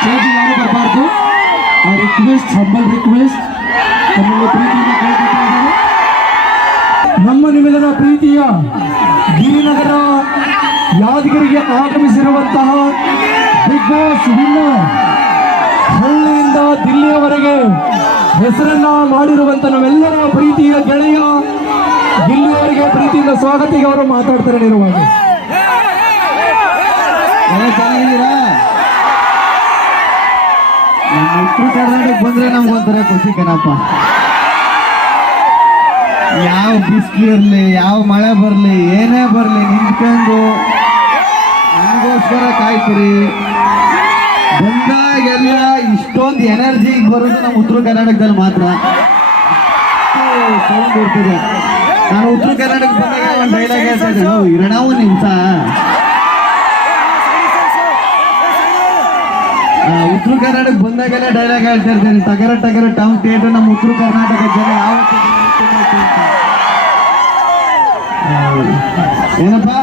Stage ಯಾರು ಬರಬಾರ್ದು. Request, humble request. ತಮ್ಮಲ್ಲಿ ಪ್ರೀತಿಯಿಂದ ಕೇಳ್ಕೊತಾ ಇದ್ದಾರೆ. ನಮ್ಮ ನಿಮ್ಮೆಲ್ಲರ ಪ್ರೀತಿಯ ಗಿರಿನಗರ ಯಾದಗಿರಿಗೆ ಆಗಮಿಸಿರುವಂತಹ ಬಿಗ್ ಬಾಸ್ ವಿನ್ನರ್, ಹಳ್ಳಿಯಿಂದ ದಿಲ್ಲಿಯವರೆಗೆ ಹೆಸರನ್ನ ಮಾಡಿರುವಂತ ನಾವೆಲ್ಲರ ಪ್ರೀತಿಯ ಗೆಳೆಯ ದಿಲ್ಲಿಯವರೆಗೆ ಪ್ರೀತಿಯಿಂದ ಸ್ವಾಗತಿಗೆ ಅವರು ಮಾತಾಡ್ತಾರೆ ನೇರವಾಗಿ. ಚೆನ್ನಾಗಿದ್ದೀರಾ? ನಮ್ಮ ಉತ್ತರ ಕರ್ನಾಟಕ ಬಂದ್ರೆ ನಮ್ಗೊಂಥರ ಖುಷಿ ಕಣಪ್ಪ. ಯಾವ ಬಿಸಿಲು ಇರಲಿ, ಯಾವ ಮಳೆ ಬರಲಿ, ಏನೇ ಬರಲಿ, ನಿಂತ್ಕೊಂಡು ನಮಗೋಸ್ಕರ ಕಾಯ್ತೀರಿ. ಬಂದಾಗೆಲ್ಲ ಇಷ್ಟೊಂದು ಎನರ್ಜಿ ಬರೋದು ನಮ್ಮ ಉತ್ತರ ಕರ್ನಾಟಕದಲ್ಲಿ ಮಾತ್ರ. ಸೌಂಡ್ ಇರ್ತದೆ. ನಾನು ಉತ್ತರ ಕರ್ನಾಟಕ ಬಂದಾಗ ಒಂದು ಡೈಲಾಗ್ ಹೇಳ್ತಾ ಇದ್ದೆ, ಇರೋಣವು ನಿಮಿಷ. ಉತ್ತರ ಕರ್ನಾಟಕ ಬಂದಾಗೆಲ್ಲ ಡೈಲಾಗ್ ಹೇಳ್ತಾ ಇರ್ತೇನೆ, ಟಗರ ಟಗರ ಟೌನ್ ಥಿಯೇಟರ್ ನಮ್ಮ ಉತ್ತರ ಕರ್ನಾಟಕ ಜನ ಯಾವತ್ತೂ ಏನಪ್ಪಾ